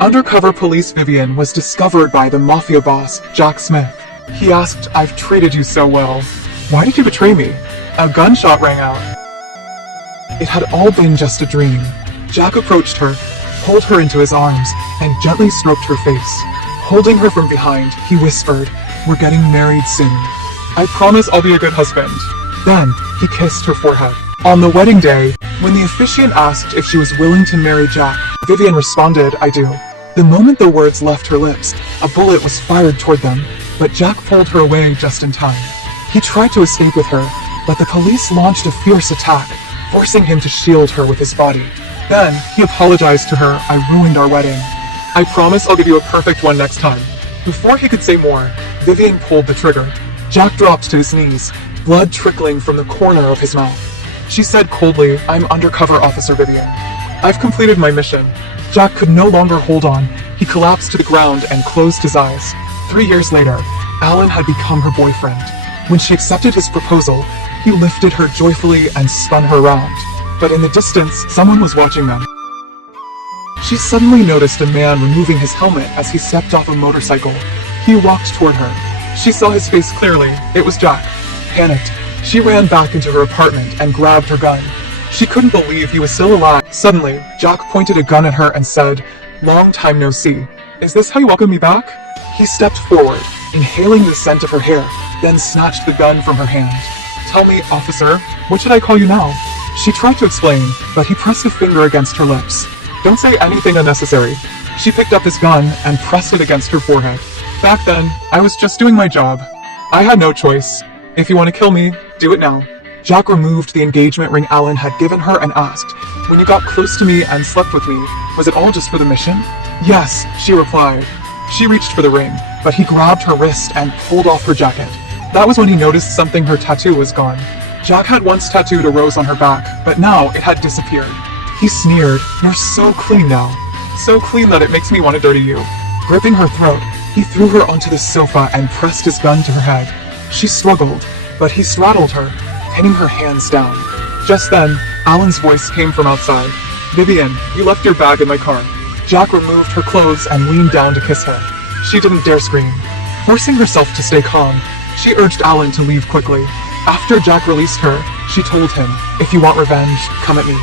Undercover police Vivian was discovered by the Mafia boss, Jack Smith. He asked, "I've treated you so well. Why did you betray me?" A gunshot rang out. It had all been just a dream. Jack approached her, pulled her into his arms, and gently stroked her face. Holding her from behind, he whispered, "We're getting married soon. I promise I'll be a good husband." Then, he kissed her forehead. On the wedding day, when the officiant asked if she was willing to marry Jack, Vivian responded, "I do." The moment the words left her lips, a bullet was fired toward them, but Jack pulled her away just in time. He tried to escape with her, but the police launched a fierce attack, forcing him to shield her with his body. Then, he apologized to her, "I ruined our wedding. I promise I'll give you a perfect one next time." Before he could say more, Vivian pulled the trigger. Jack dropped to his knees, blood trickling from the corner of his mouth. She said coldly, "I'm Undercover Officer Vivian. I've completed my mission." Jack could no longer hold on. He collapsed to the ground and closed his eyes. 3 years later, Alan had become her boyfriend. When she accepted his proposal, he lifted her joyfully and spun her around. But in the distance, someone was watching them. She suddenly noticed a man removing his helmet as he stepped off a motorcycle. He walked toward her. She saw his face clearly. It was Jack. Panicked, she ran back into her apartment and grabbed her gun. She couldn't believe he was still alive. Suddenly, Jack pointed a gun at her and said, "Long time no see. Is this how you welcome me back?" He stepped forward, inhaling the scent of her hair, then snatched the gun from her hand. "Tell me, officer, what should I call you now?" She tried to explain, but he pressed a finger against her lips. "Don't say anything unnecessary." She picked up his gun and pressed it against her forehead. "Back then, I was just doing my job. I had no choice. If you want to kill me, do it now." Jack removed the engagement ring Alan had given her and asked, "When you got close to me and slept with me, was it all just for the mission?" "Yes," she replied. She reached for the ring, but he grabbed her wrist and pulled off her jacket. That was when he noticed something. Her tattoo was gone. Jack had once tattooed a rose on her back, but now it had disappeared. He sneered, "You're so clean now. So clean that it makes me want to dirty you." Gripping her throat, he threw her onto the sofa and pressed his gun to her head. She struggled, but he straddled her, pinning her hands down. Just then, Alan's voice came from outside. "Vivian, you left your bag in my car." Jack removed her clothes and leaned down to kiss her. She didn't dare scream. Forcing herself to stay calm, she urged Alan to leave quickly. After Jack released her, she told him, "If you want revenge, come at me.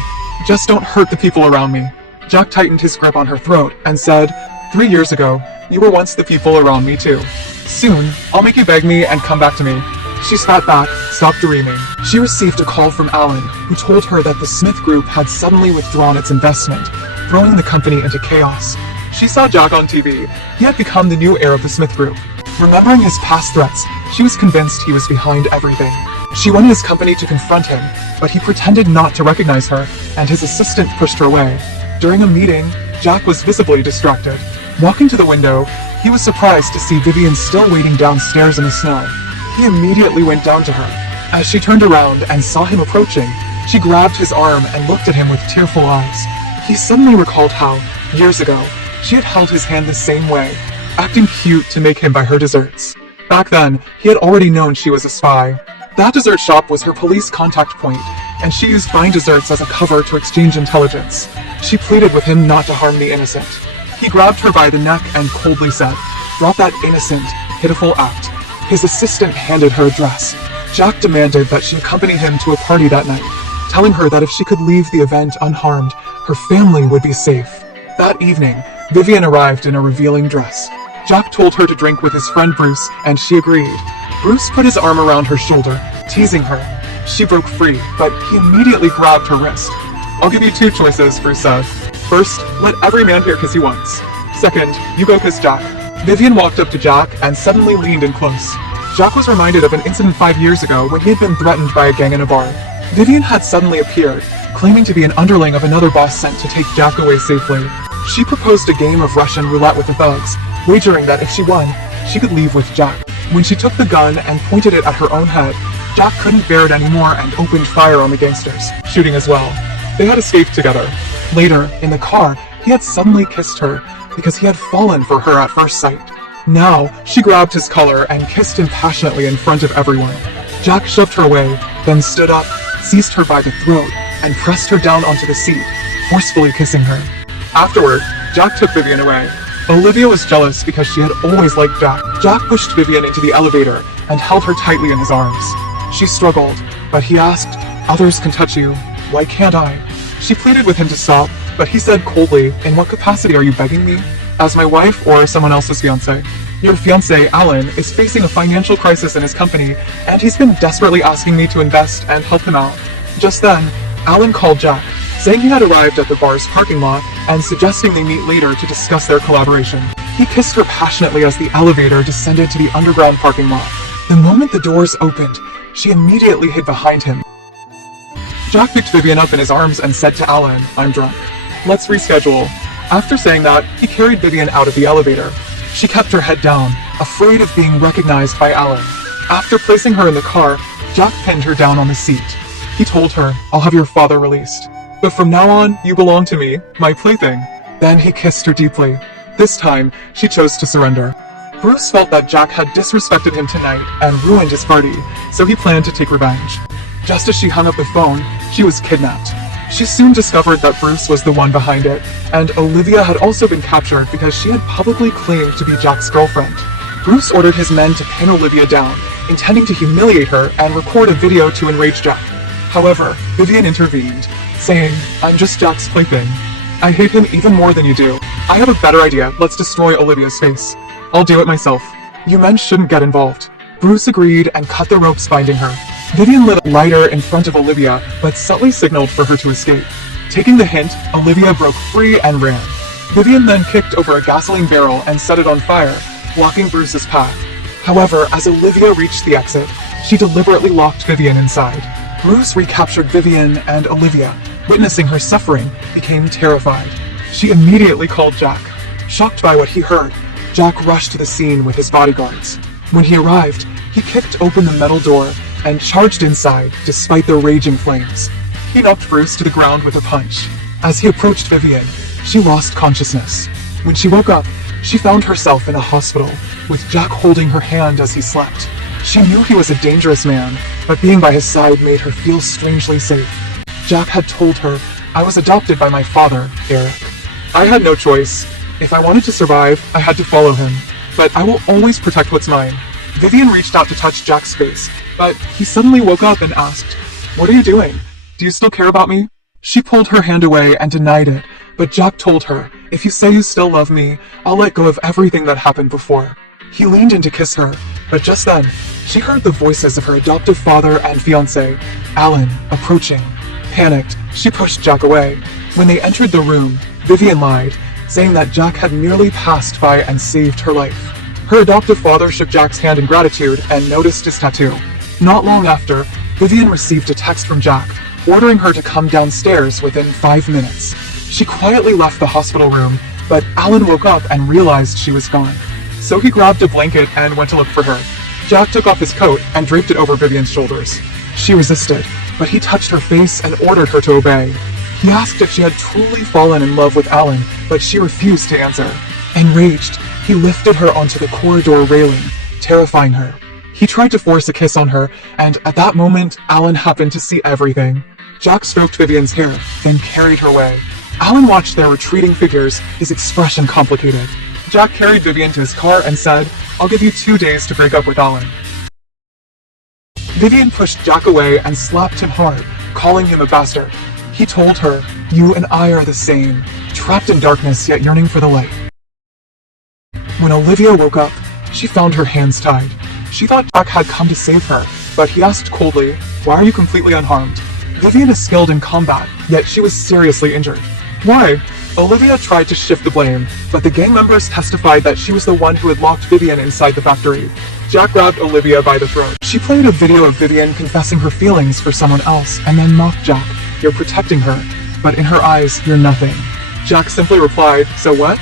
Just don't hurt the people around me." Jack tightened his grip on her throat and said, "3 years ago, you were once the people around me too. Soon, I'll make you beg me and come back to me." She spat back, stopped dreaming. She received a call from Alan, who told her that the Smith Group had suddenly withdrawn its investment, throwing the company into chaos. She saw Jack on TV. He had become the new heir of the Smith Group. Remembering his past threats, she was convinced he was behind everything. She wanted his company to confront him, but he pretended not to recognize her, and his assistant pushed her away. During a meeting, Jack was visibly distracted. Walking to the window, he was surprised to see Vivian still waiting downstairs in the snow. He immediately went down to her. As she turned around and saw him approaching, she grabbed his arm and looked at him with tearful eyes. He suddenly recalled how, years ago, she had held his hand the same way, acting cute to make him buy her desserts. Back then, he had already known she was a spy. That dessert shop was her police contact point, and she used buying desserts as a cover to exchange intelligence. She pleaded with him not to harm the innocent. He grabbed her by the neck and coldly said, "Drop that innocent, pitiful act." His assistant handed her a dress. Jack demanded that she accompany him to a party that night, telling her that if she could leave the event unharmed, her family would be safe. That evening, Vivian arrived in a revealing dress. Jack told her to drink with his friend Bruce, and she agreed. Bruce put his arm around her shoulder, teasing her. She broke free, but he immediately grabbed her wrist. "I'll give you 2 choices," Bruce said. "First, let every man here kiss you once. Second, you go kiss Jack." Vivian walked up to Jack and suddenly leaned in close. Jack was reminded of an incident 5 years ago when he had been threatened by a gang in a bar. Vivian had suddenly appeared, claiming to be an underling of another boss sent to take Jack away safely. She proposed a game of Russian roulette with the thugs, wagering that if she won, she could leave with Jack. When she took the gun and pointed it at her own head, Jack couldn't bear it anymore and opened fire on the gangsters, shooting as well. They had escaped together. Later, in the car, he had suddenly kissed her because he had fallen for her at first sight. Now, she grabbed his collar and kissed him passionately in front of everyone. Jack shoved her away, then stood up, seized her by the throat, and pressed her down onto the seat, forcefully kissing her. Afterward, Jack took Vivian away. Olivia was jealous because she had always liked Jack. Jack pushed Vivian into the elevator and held her tightly in his arms. She struggled, but he asked, "Others can touch you. Why can't I?" She pleaded with him to stop, but he said coldly, "In what capacity are you begging me? As my wife or someone else's fiancé? Your fiancé, Alan, is facing a financial crisis in his company, and he's been desperately asking me to invest and help him out." Just then, Alan called Jack, saying he had arrived at the bar's parking lot and suggesting they meet later to discuss their collaboration. He kissed her passionately as the elevator descended to the underground parking lot. The moment the doors opened, she immediately hid behind him. Jack picked Vivian up in his arms and said to Alan, "I'm drunk. Let's reschedule." After saying that, he carried Vivian out of the elevator. She kept her head down, afraid of being recognized by Alan. After placing her in the car, Jack pinned her down on the seat. He told her, "I'll have your father released. But from now on, you belong to me, my plaything." Then he kissed her deeply. This time, she chose to surrender. Bruce felt that Jack had disrespected him tonight and ruined his party, so he planned to take revenge. Just as she hung up the phone, she was kidnapped. She soon discovered that Bruce was the one behind it, and Olivia had also been captured because she had publicly claimed to be Jack's girlfriend. Bruce ordered his men to pin Olivia down, intending to humiliate her and record a video to enrage Jack. However, Vivian intervened, saying, "I'm just Jack's plaything. I hate him even more than you do. I have a better idea. Let's destroy Olivia's face. I'll do it myself. You men shouldn't get involved." Bruce agreed and cut the ropes binding her. Vivian lit a lighter in front of Olivia, but subtly signaled for her to escape. Taking the hint, Olivia broke free and ran. Vivian then kicked over a gasoline barrel and set it on fire, blocking Bruce's path. However, as Olivia reached the exit, she deliberately locked Vivian inside. Bruce recaptured Vivian, and Olivia, witnessing her suffering, became terrified. She immediately called Jack. Shocked by what he heard, Jack rushed to the scene with his bodyguards. When he arrived, he kicked open the metal door and charged inside despite the raging flames. He knocked Bruce to the ground with a punch. As he approached Vivian, she lost consciousness. When she woke up, she found herself in a hospital, with Jack holding her hand as he slept. She knew he was a dangerous man, but being by his side made her feel strangely safe. Jack had told her, "I was adopted by my father, Eric. I had no choice. If I wanted to survive, I had to follow him. But I will always protect what's mine." Vivian reached out to touch Jack's face, but he suddenly woke up and asked, "What are you doing? Do you still care about me?" She pulled her hand away and denied it, but Jack told her, "If you say you still love me, I'll let go of everything that happened before." He leaned in to kiss her, but just then, she heard the voices of her adoptive father and fiancé, Alan, approaching. Panicked, she pushed Jack away. When they entered the room, Vivian lied, saying that Jack had merely passed by and saved her life. Her adoptive father shook Jack's hand in gratitude and noticed his tattoo. Not long after, Vivian received a text from Jack, ordering her to come downstairs within 5 minutes. She quietly left the hospital room, but Alan woke up and realized she was gone. So he grabbed a blanket and went to look for her. Jack took off his coat and draped it over Vivian's shoulders. She resisted, but he touched her face and ordered her to obey. He asked if she had truly fallen in love with Alan, but she refused to answer. Enraged, he lifted her onto the corridor railing, terrifying her. He tried to force a kiss on her, and at that moment, Alan happened to see everything. Jack stroked Vivian's hair, then carried her away. Alan watched their retreating figures, his expression complicated. Jack carried Vivian to his car and said, "I'll give you 2 days to break up with Alan." Vivian pushed Jack away and slapped him hard, calling him a bastard. He told her, "You and I are the same, trapped in darkness yet yearning for the light." When Olivia woke up, she found her hands tied. She thought Jack had come to save her, but he asked coldly, "Why are you completely unharmed?" Vivian is skilled in combat, yet she was seriously injured. "Why?" Olivia tried to shift the blame, but the gang members testified that she was the one who had locked Vivian inside the factory. Jack grabbed Olivia by the throat. She played a video of Vivian confessing her feelings for someone else and then mocked Jack, "You're protecting her, but in her eyes, you're nothing." Jack simply replied, "So what?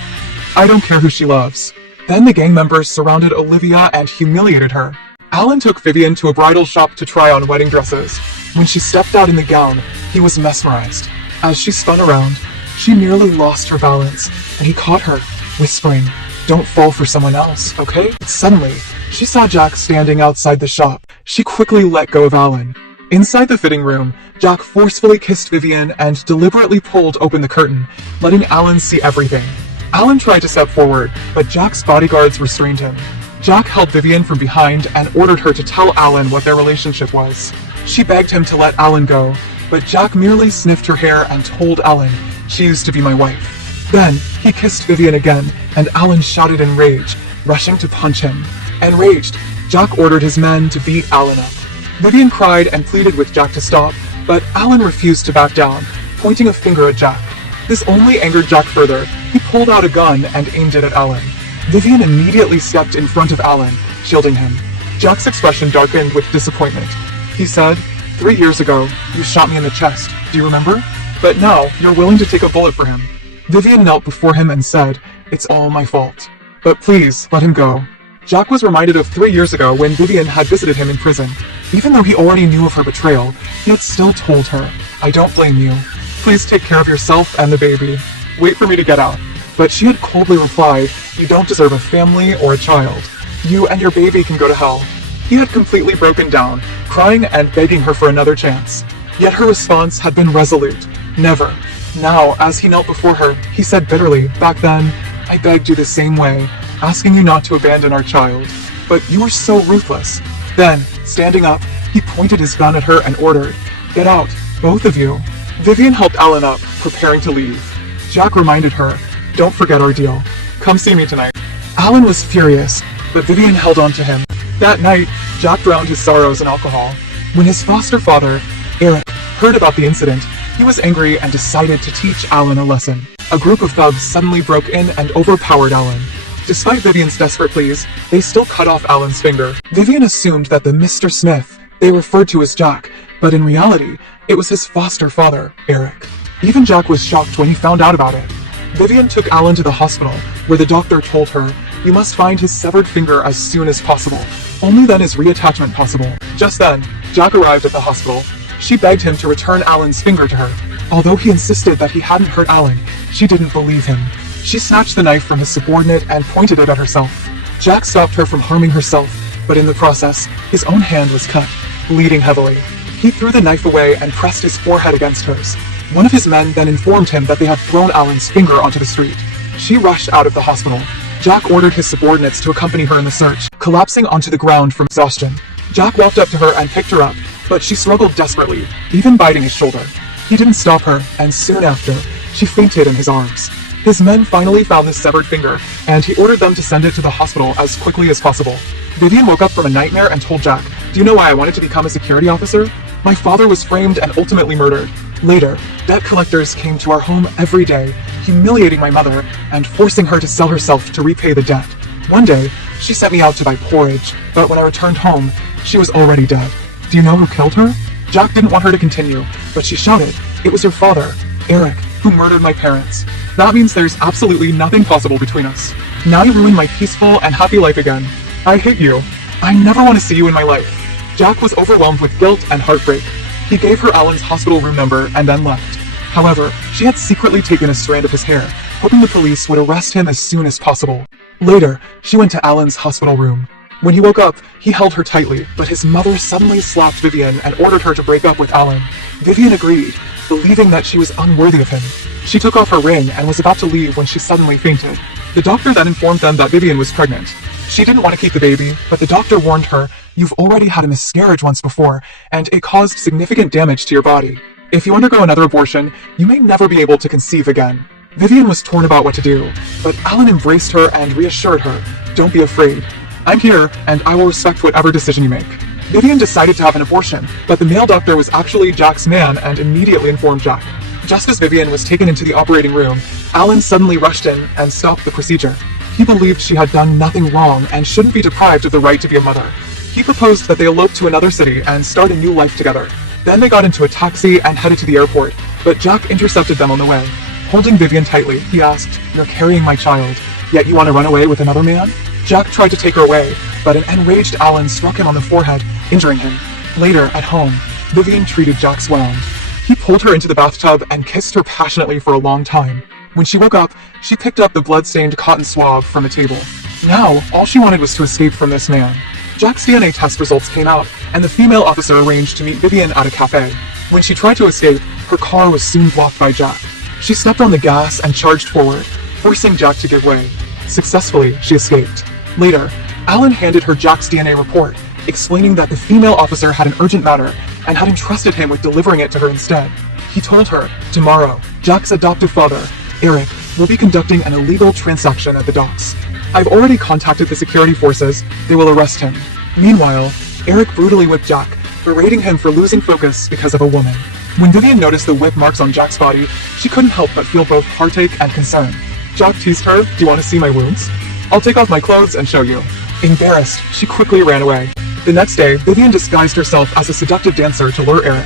I don't care who she loves." Then the gang members surrounded Olivia and humiliated her. Alan took Vivian to a bridal shop to try on wedding dresses. When she stepped out in the gown, he was mesmerized. As she spun around, she nearly lost her balance, and he caught her, whispering, "Don't fall for someone else, okay?" Suddenly, she saw Jack standing outside the shop. She quickly let go of Alan. Inside the fitting room, Jack forcefully kissed Vivian and deliberately pulled open the curtain, letting Alan see everything. Alan tried to step forward, but Jack's bodyguards restrained him. Jack held Vivian from behind and ordered her to tell Alan what their relationship was. She begged him to let Alan go, but Jack merely sniffed her hair and told Alan she used to be my wife. Then, he kissed Vivian again, and Alan shouted in rage, rushing to punch him. Enraged, Jack ordered his men to beat Alan up. Vivian cried and pleaded with Jack to stop, but Alan refused to back down, pointing a finger at Jack. This only angered Jack further. He pulled out a gun and aimed it at Alan. Vivian immediately stepped in front of Alan, shielding him. Jack's expression darkened with disappointment. He said, 3 years ago, you shot me in the chest, do you remember? But now, you're willing to take a bullet for him. Vivian knelt before him and said, it's all my fault. But please, let him go. Jack was reminded of 3 years ago when Vivian had visited him in prison. Even though he already knew of her betrayal, he had still told her, I don't blame you. Please take care of yourself and the baby. Wait for me to get out. But she had coldly replied, you don't deserve a family or a child. You and your baby can go to hell. He had completely broken down, crying and begging her for another chance. Yet her response had been resolute. Never. Now, as he knelt before her, he said bitterly, back then, I begged you the same way, asking you not to abandon our child. But you were so ruthless. Then, standing up, he pointed his gun at her and ordered, get out, both of you. Vivian helped Alan up, preparing to leave. Jack reminded her, don't forget our deal. Come see me tonight. Alan was furious, but Vivian held on to him. That night, Jack drowned his sorrows in alcohol. When his foster father, Eric, heard about the incident, he was angry and decided to teach Alan a lesson. A group of thugs suddenly broke in and overpowered Alan. Despite Vivian's desperate pleas, they still cut off Alan's finger. Vivian assumed that the Mr. Smith they referred to as Jack, but in reality, it was his foster father, Eric. Even Jack was shocked when he found out about it. Vivian took Alan to the hospital, where the doctor told her, you must find his severed finger as soon as possible. Only then is reattachment possible. Just then, Jack arrived at the hospital. She begged him to return Alan's finger to her. Although he insisted that he hadn't hurt Alan, she didn't believe him. She snatched the knife from his subordinate and pointed it at herself. Jack stopped her from harming herself, but in the process, his own hand was cut, bleeding heavily. He threw the knife away and pressed his forehead against hers. One of his men then informed him that they had thrown Alan's finger onto the street. She rushed out of the hospital. Jack ordered his subordinates to accompany her in the search, collapsing onto the ground from exhaustion. Jack walked up to her and picked her up, but she struggled desperately, even biting his shoulder. He didn't stop her, and soon after, she fainted in his arms. His men finally found the severed finger, and he ordered them to send it to the hospital as quickly as possible. Vivian woke up from a nightmare and told Jack, do you know why I wanted to become a security officer? My father was framed and ultimately murdered. Later, debt collectors came to our home every day, humiliating my mother and forcing her to sell herself to repay the debt. One day, she sent me out to buy porridge, but when I returned home, she was already dead. Do you know who killed her? Jack didn't want her to continue, but she shouted, it was your father, Eric, who murdered my parents. That means there's absolutely nothing possible between us. Now you ruined my peaceful and happy life again. I hate you. I never want to see you in my life. Jack was overwhelmed with guilt and heartbreak. He gave her Alan's hospital room number and then left. However, she had secretly taken a strand of his hair, hoping the police would arrest him as soon as possible. Later, she went to Alan's hospital room. When he woke up, he held her tightly, but his mother suddenly slapped Vivian and ordered her to break up with Alan. Vivian agreed, believing that she was unworthy of him. She took off her ring and was about to leave when she suddenly fainted. The doctor then informed them that Vivian was pregnant. She didn't want to keep the baby, but the doctor warned her, you've already had a miscarriage once before, and it caused significant damage to your body. If you undergo another abortion, you may never be able to conceive again. Vivian was torn about what to do, but Alan embraced her and reassured her, don't be afraid. I'm here, and I will respect whatever decision you make. Vivian decided to have an abortion, but the male doctor was actually Jack's man and immediately informed Jack. Just as Vivian was taken into the operating room, Alan suddenly rushed in and stopped the procedure. He believed she had done nothing wrong and shouldn't be deprived of the right to be a mother. He proposed that they elope to another city and start a new life together. Then they got into a taxi and headed to the airport, but Jack intercepted them on the way. Holding Vivian tightly, he asked, you're carrying my child, yet you want to run away with another man? Jack tried to take her away, but an enraged Alan struck him on the forehead, injuring him. Later, at home, Vivian treated Jack's wound. He pulled her into the bathtub and kissed her passionately for a long time. When she woke up, she picked up the blood-stained cotton swab from the table. Now, all she wanted was to escape from this man. Jack's DNA test results came out, and the female officer arranged to meet Vivian at a cafe. When she tried to escape, her car was soon blocked by Jack. She stepped on the gas and charged forward. forcing Jack to give way. Successfully, she escaped. Later, Alan handed her Jack's DNA report, explaining that the female officer had an urgent matter and had entrusted him with delivering it to her instead. He told her, tomorrow, Jack's adoptive father, Eric, will be conducting an illegal transaction at the docks. I've already contacted the security forces. They will arrest him. Meanwhile, Eric brutally whipped Jack, berating him for losing focus because of a woman. When Vivian noticed the whip marks on Jack's body, she couldn't help but feel both heartache and concern. Jack teased her, "Do you want to see my wounds? I'll take off my clothes and show you." Embarrassed, she quickly ran away. The next day, Vivian disguised herself as a seductive dancer to lure Eric.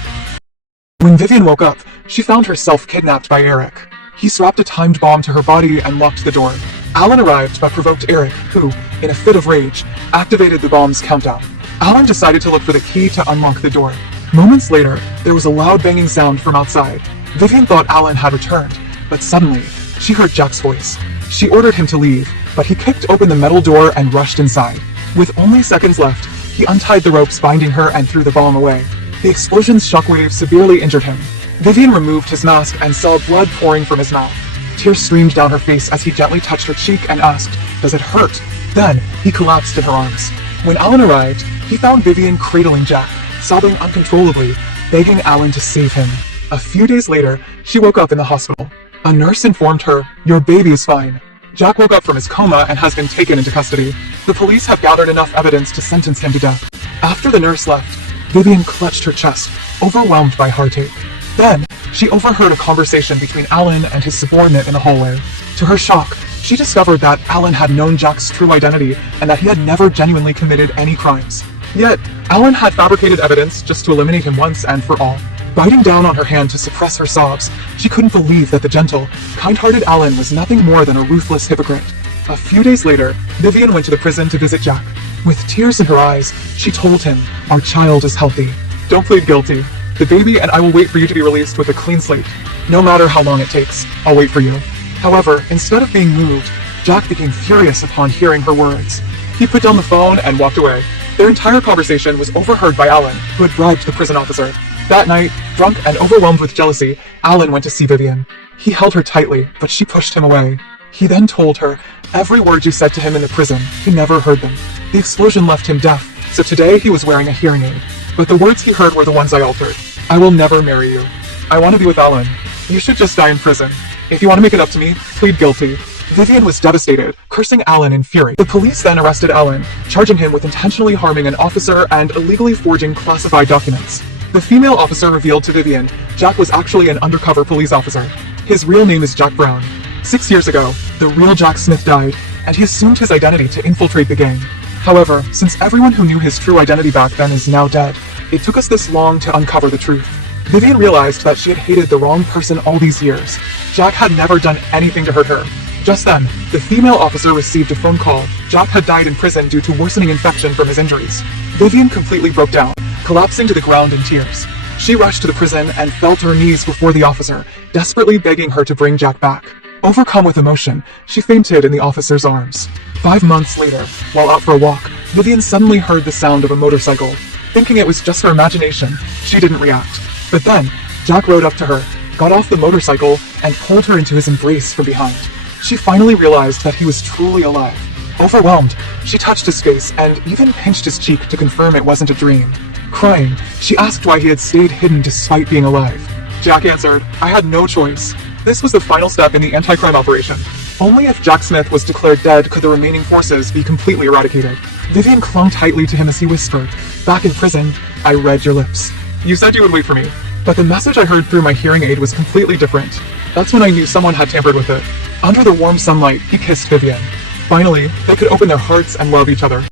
When Vivian woke up, she found herself kidnapped by Eric. He strapped a timed bomb to her body and locked the door. Alan arrived but provoked Eric, who, in a fit of rage, activated the bomb's countdown. Alan decided to look for the key to unlock the door. Moments later, there was a loud banging sound from outside. Vivian thought Alan had returned, but suddenly, she heard Jack's voice. She ordered him to leave, but he kicked open the metal door and rushed inside. With only seconds left, he untied the ropes binding her and threw the bomb away. The explosion's shockwave severely injured him. Vivian removed his mask and saw blood pouring from his mouth. Tears streamed down her face as he gently touched her cheek and asked, "Does it hurt?" Then, he collapsed in her arms. When Alan arrived, he found Vivian cradling Jack, sobbing uncontrollably, begging Alan to save him. A few days later, she woke up in the hospital. A nurse informed her, "Your baby is fine." Jack woke up from his coma and has been taken into custody. The police have gathered enough evidence to sentence him to death. After the nurse left, Vivian clutched her chest, overwhelmed by heartache. Then, she overheard a conversation between Alan and his subordinate in the hallway. To her shock, she discovered that Alan had known Jack's true identity and that he had never genuinely committed any crimes. Yet, Alan had fabricated evidence just to eliminate him once and for all. Biting down on her hand to suppress her sobs, she couldn't believe that the gentle, kind-hearted Alan was nothing more than a ruthless hypocrite. A few days later, Vivian went to the prison to visit Jack. With tears in her eyes, she told him, "Our child is healthy. Don't plead guilty. The baby and I will wait for you to be released with a clean slate. No matter how long it takes, I'll wait for you." However, instead of being moved, Jack became furious upon hearing her words. He put down the phone and walked away. Their entire conversation was overheard by Alan, who had bribed the prison officer. That night, drunk and overwhelmed with jealousy, Alan went to see Vivian. He held her tightly, but she pushed him away. He then told her, "Every word you said to him in the prison, he never heard them. The explosion left him deaf, so today he was wearing a hearing aid. But the words he heard were the ones I altered. I will never marry you. I want to be with Alan. You should just die in prison. If you want to make it up to me, plead guilty." Vivian was devastated, cursing Alan in fury. The police then arrested Alan, charging him with intentionally harming an officer and illegally forging classified documents. The female officer revealed to Vivian Jack was actually an undercover police officer. His real name is Jack Brown. 6 years ago, the real Jack Smith died, and he assumed his identity to infiltrate the gang. However, since everyone who knew his true identity back then is now dead, it took us this long to uncover the truth. Vivian realized that she had hated the wrong person all these years. Jack had never done anything to hurt her. Just then, the female officer received a phone call. Jack had died in prison due to worsening infection from his injuries. Vivian completely broke down, collapsing to the ground in tears. She rushed to the prison and fell to her knees before the officer, desperately begging her to bring Jack back. Overcome with emotion, she fainted in the officer's arms. 5 months later, while out for a walk, Vivian suddenly heard the sound of a motorcycle. Thinking it was just her imagination, she didn't react. But then, Jack rode up to her, got off the motorcycle, and pulled her into his embrace from behind. She finally realized that he was truly alive. Overwhelmed, she touched his face and even pinched his cheek to confirm it wasn't a dream. Crying, she asked why he had stayed hidden despite being alive. Jack answered, "I had no choice. This was the final step in the anti-crime operation. Only if Jack Smith was declared dead could the remaining forces be completely eradicated." Vivian clung tightly to him as he whispered, "Back in prison, I read your lips. You said you would wait for me, but the message I heard through my hearing aid was completely different. That's when I knew someone had tampered with it." Under the warm sunlight, he kissed Vivian. Finally, they could open their hearts and love each other.